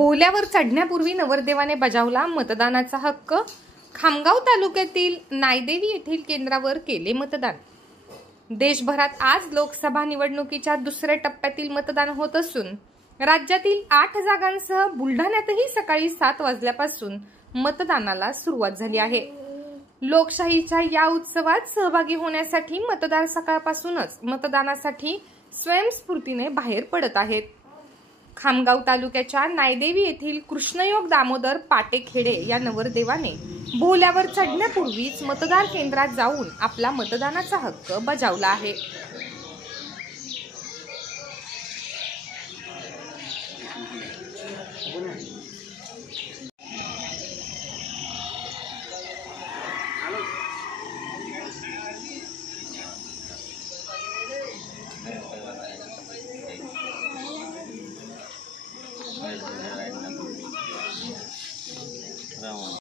बोहल्यावर चढण्यापूर्वी नवरदेवाने बजावला मतदानाचा हक्क। खामगाव तालुक्यातील नायदेवी येथील केंद्रावर केले मतदान। देशभरात आज लोकसभा निवडणुकीच्या दुसऱ्या टप्प्यातील मतदान होत असून राज्यातील 8 जागांसह बुलढाण्यातही सकाळी 7 वाजल्यापासून मतदानाला सुरुवात झाली आहे। लोकशाहीच्या या उत्सवात सहभागी होण्यासाठी मतदार सकाळपासूनच मतदानासाठी स्वयंस्फूर्तीने बाहेर पडत आहेत। खामगाव तालुक्याच्या नायदेवी येथील कृष्णयोग दामोदर पाटेखेडे या नवरदेवाने बोहल्यावर चढण्यापूर्वीच मतदार केंद्रात जाऊन आपला मतदानाचा हक्क बजावला आहे। रावण